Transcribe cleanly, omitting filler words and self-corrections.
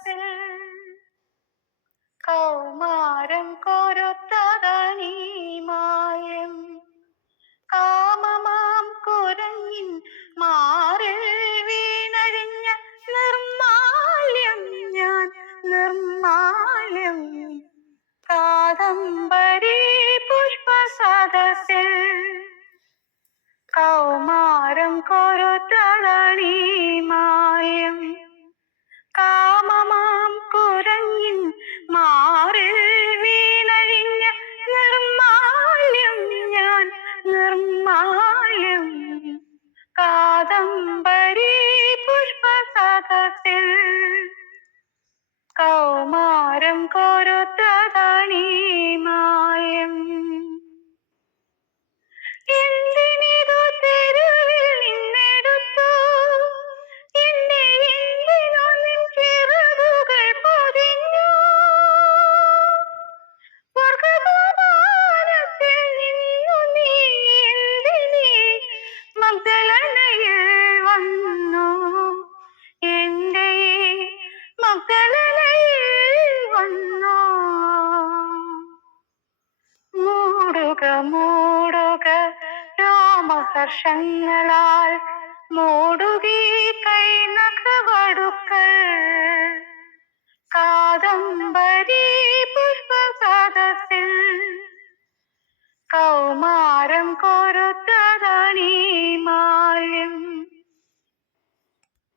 സദസ്സിൽ കൗമാരം കൊരുത്തതണീ മായം കാമമാം കുരങ്ങിൻ മാറിൽ വീണഴിഞ്ഞ നിർമാല്യം ഞാൻ നിർമാല്യം കാദംബരി പുഷ്പസദസ്സിൽ കൗമാരം കൊരുത്തതണീ മായം കാമമാം കുരങ്ങിൻ മാറിൽ വീണഴിഞ്ഞ നിർമാല്യം ഞാൻ നിർമാല്യം കാദംബരി പുഷ്പസദസ്സിൽ കൗമാരം കൊരുത്തതണീ മായം എന്തിനിതു തെരുവിൽ നിന്നെടുത്തു എന്നെ എന്തിനു നിൻ ചിറകുകൾ പൊതിഞ്ഞു സ്വർഗപാതാളത്തിൽ നിന്നു നീ എന്തിനീ മഗ്ദലനയിൽ വന്നു എന്റെ മഗ്ദലനയിൽ വന്നു മൂടുക മൂടുക രോമഹർഷങ്ങളാൽ മൂടുകീ കൈ നഖവടുക്കൾ കാദം